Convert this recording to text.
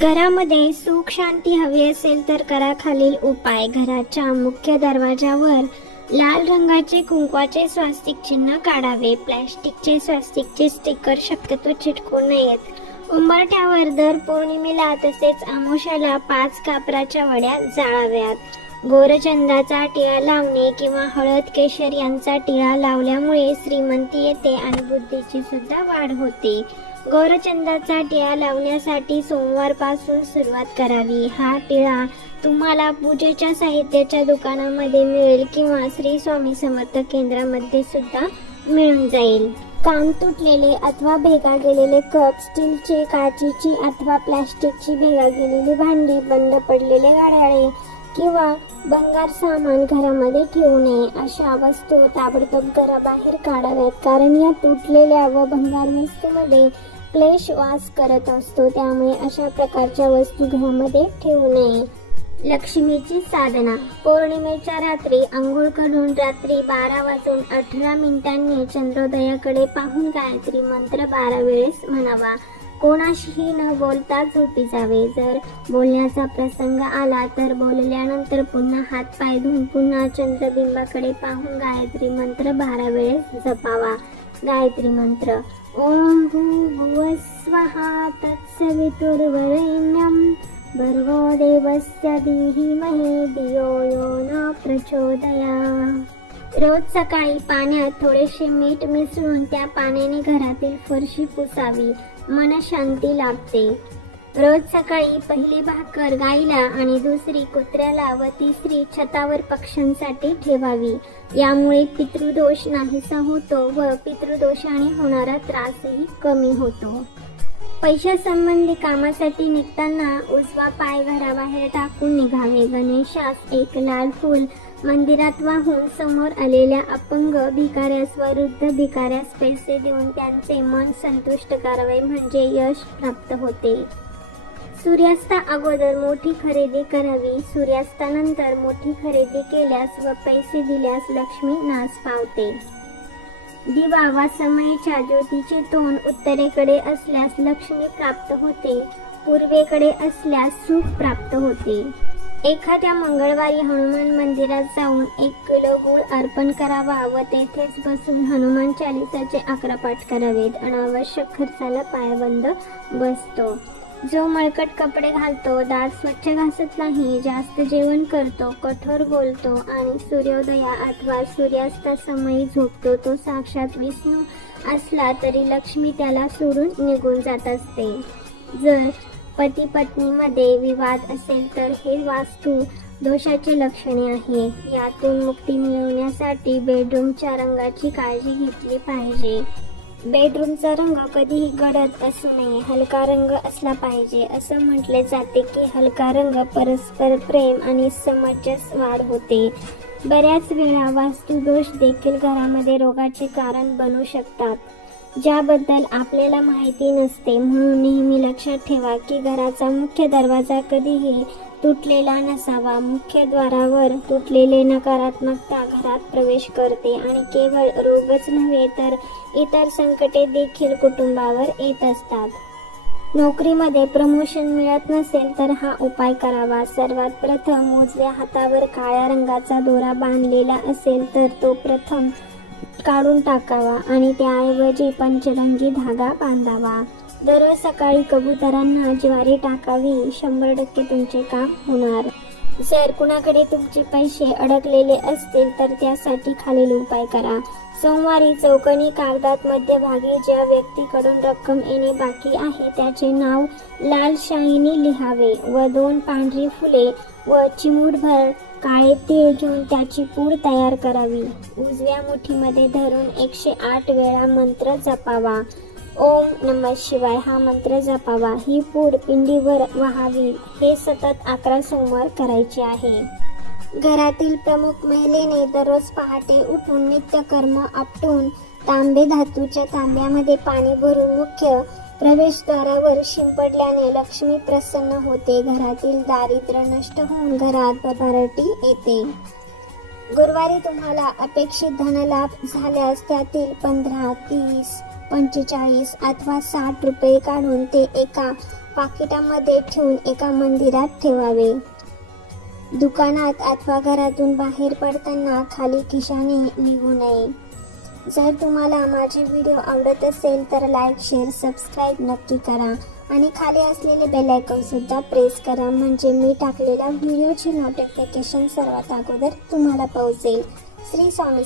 घरामध्ये सुख शांती हवी असेल तर करा खालील उपाय. घराच्या मुख्य दरवाजावर लाल रंगाचे कुंकवाचे स्वास्तिक चिन्ह काढावे. प्लॅस्टिकचे स्वास्तिकचे स्टिकर शक्यतो चिटकू नयेत. उंबरठ्यावर दर पौर्णिमेला तसेच आमोशाला पाच कापराच्या वड्या जाळाव्यात. गोरचंदाचा टिळा लावणे किंवा हळद केशर यांचा टिळा लावल्यामुळे श्रीमंती येते आणि बुद्धीची सुद्धा वाढ होते. गौरचंदाचा टिळा लावण्यासाठी सोमवारपासून सुरुवात करावी. हा टिळा तुम्हाला पूजेच्या साहित्याच्या दुकानामध्ये मिळेल किंवा श्री स्वामी समर्थ केंद्रामध्ये सुद्धा मिळून जाईल. काम तुटलेले अथवा भेगा गेलेले कप स्टीलचे काचेची अथवा प्लॅस्टिकची भेगा गेलेली भांडी बंद पडलेले गाड्याळे किंवा भंगार सामान घरामध्ये ठेवू नये अशा वस्तू ताबडतोब घराबाहेर काढाव्यात. कारण या तुटलेल्या व भंगार वस्तूमध्ये क्लेश वास करत असतो त्यामुळे अशा प्रकारच्या वस्तू घरामध्ये ठेवू नये. लक्ष्मीची साधना. पौर्णिमेच्या रात्री आंघोळ करून रात्री बारा वाजून अठरा मिनिटांनी चंद्रोदयाकडे पाहून गायत्री मंत्र बारा वेळेस म्हणावा. कोणाशीही न बोलता झोपी जावे जर बोलण्याचा प्रसंग आला तर बोलल्यानंतर पुन्हा हात पाय धुवून पुन्हा चंद्रबिंबाकडे पाहून गायत्री मंत्र बारा वेळेस जपावा. गायत्री मंत्र ओम भूर्भुवः स्वहा तत्सवितुर्वरेण्यम भर्गो देवस्य धीमहि धियो यो न प्रचोदया रोज सकाळी पाण्यात थोडेसे मीठ मिसळून त्या पाण्याने घरातील फरशी पुसावी. मन शांती लाभते. रोज सकाळी पहिली भाकर गाईला आणि दुसरी कुत्र्याला व तिसरी छतावर पक्ष्यांसाठी ठेवावी. यामुळे पितृदोष नाहीसा होतो व पितृदोषाने होणारा त्रासही कमी होतो. पैशासंबंधी कामासाठी निघताना उजवा पाय घराबाहेर टाकून निघावे. गणेशास एक लाल फूल मंदिरात वाहून समोर आलेल्या अपंग भिकाऱ्यास व वृद्ध भिकाऱ्यास पैसे देऊन त्यांचे मन संतुष्ट करावे म्हणजे यश प्राप्त होते. सूर्यास्ता अगोदर मोठी खरेदी करावी. सूर्यास्तानंतर मोठी खरेदी केल्यास व पैसे दिल्यास लक्ष्मी नाश पावते. दिवा वा ज्योतीचे तोंड उत्तरेकडे असल्यास लक्ष्मी प्राप्त होते. पूर्वेकडे असल्यास सुख प्राप्त होते. एखाद्या मंगळवारी हनुमान मंदिरात जाऊन एक किलो गुळ अर्पण करावा व तेथेच बसून हनुमान चालिसाचे अकरा पाठ करावेत. अनावश्यक खर्चाला पायबंद बसतो. जो मळकट कपडे घालतो दात स्वच्छ घासत नाही जास्त जेवण करतो कठोर बोलतो आणि सूर्योदया अथवा सूर्यास्तासमयी झोपतो तो साक्षात विष्णू असला तरी लक्ष्मी त्याला सोडून निघून जात असते. जर पती पत्नीमध्ये विवाद असेल तर हे वास्तू दोषाचे लक्षणे आहे. यातून मुक्ती मिळवण्यासाठी बेडरूमच्या रंगाची काळजी घेतली पाहिजे. बेडरूमचा रंग कधीही गडद असू नये हलका रंग असला पाहिजे. असं म्हटले जाते की हलका रंग परस्पर प्रेम आणि समंजस वाढ होते. बऱ्याच वेळा वास्तुदोष देखील घरामध्ये रोगाचे कारण बनू शकतात. ज्याबद्दल आपल्याला माहिती नसते म्हणून नेहमी लक्षात ठेवा की घराचा मुख्य दरवाजा कधीही तुटलेला नसावा. मुख्य द्वारावर तुटलेले नकारात्मकता घरात प्रवेश करते आणि केवळ रोगच नव्हे तर इतर संकटे देखील कुटुंबावर येत असतात. नोकरीमध्ये प्रमोशन मिळत नसेल तर हा उपाय करावा. सर्वात प्रथम उजव्या हातावर काळ्या रंगाचा दोरा बांधलेला असेल तर तो प्रथम काढून टाकावा आणि त्याऐवजी पंचरंगी धागा बांधावा. दररोज सकाळी कबुतरांना ज्वारी टाकावी शंभर टक्के तुमचे काम होणार. जर कुणाकडे तुमचे पैसे अडकलेले असतील तर त्यासाठी खालील उपाय करा. सोमवारी चौकणी कागदात मध्यभागी ज्या व्यक्तीकडून रक्कम येणे बाकी आहे त्याचे नाव लाल शाईने लिहावे व दोन पांढरी फुले व चिमूटभर काळे तीळ घेऊन त्याची पूड तयार करावी. उजव्या मुठीमध्ये धरून एकशे आठ वेळा मंत्र जपावा. ओम नम शिवाय हा मंत्र जपावा. ही पूड पिंडीवर व्हावी. हे सतत अकरा सोमवार करायचे आहे. घरातील प्रमुख महिलेने दररोज पहाटे उठून नित्यकर्म आपटून तांबे धातूच्या तांब्यामध्ये पाणी भरून मुख्य प्रवेशद्वारावर शिंपडल्याने लक्ष्मी प्रसन्न होते. घरातील दारिद्र्य नष्ट होऊन घरात भरभराटी येते. गुरुवारी तुम्हाला अपेक्षित धनलाभ झाल्यास त्यातील पंधरा तीस पंचेचाळीस अथवा साठ रुपये काढून ते एका पाकिटामध्ये ठेवून एका मंदिरात ठेवावे. दुकानात अथवा घरातून बाहेर पडताना खाली खिशाने निघू नये. जर तुम्हाला माझे व्हिडिओ आवडत असेल तर लाईक शेअर सबस्क्राईब नक्की करा. आणि खाली असलेले बेल आयकॉन सुद्धा प्रेस करा. म्हणजे मी टाकलेल्या व्हिडिओची नोटिफिकेशन सर्वात अगोदर तुम्हाला पोहोचेल. श्री स्वामी